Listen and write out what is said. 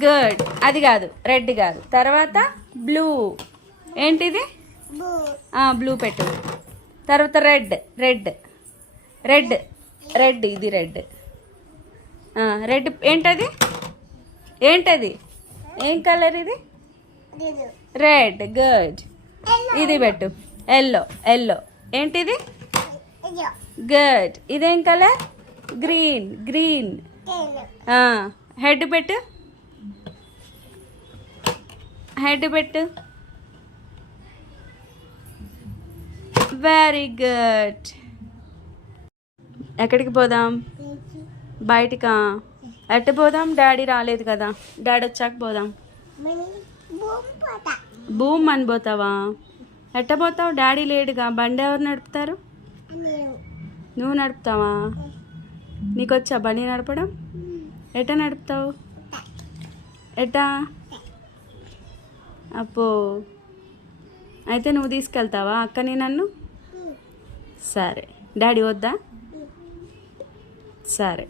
Good. అది కాదు, red కాదు. తర్వాత బ్లూ. ఏంటిది? బ్లూ పెట్టు. తర్వాత రెడ్ రెడ్ రెడ్ రెడ్. ఇది రెడ్. రెడ్ ఏంటది? ఏంటది? ఏం కలర్ ఇది? రెడ్. గుడ్. ఇది పెట్టు. Yellow yellow. ఏంటిది? గుడ్. ఇదేం కలర్? Green green. హెడ్ పెట్టు. హెడ్ పెట్టు. Very good. ఎక్కడికి పోదాం? బయటికా? ఎట్టు పోదాం? డాడీ రాలేదు కదా, డాడీ వచ్చాక పోదాం. బూమ్ అని పోతావా? ఎట్ట పోతావు? డాడీ లేడుగా, బండి ఎవరు నడుపుతారు? నువ్వు నడుపుతావా? నీకు వచ్చా బండి నడపడం? ఎట్టా నడుపుతావు? ఎట్టా? అప్పో, అయితే నువ్వు తీసుకెళ్తావా అక్కని నన్ను? సరే. డాడీ వద్దా? సరే.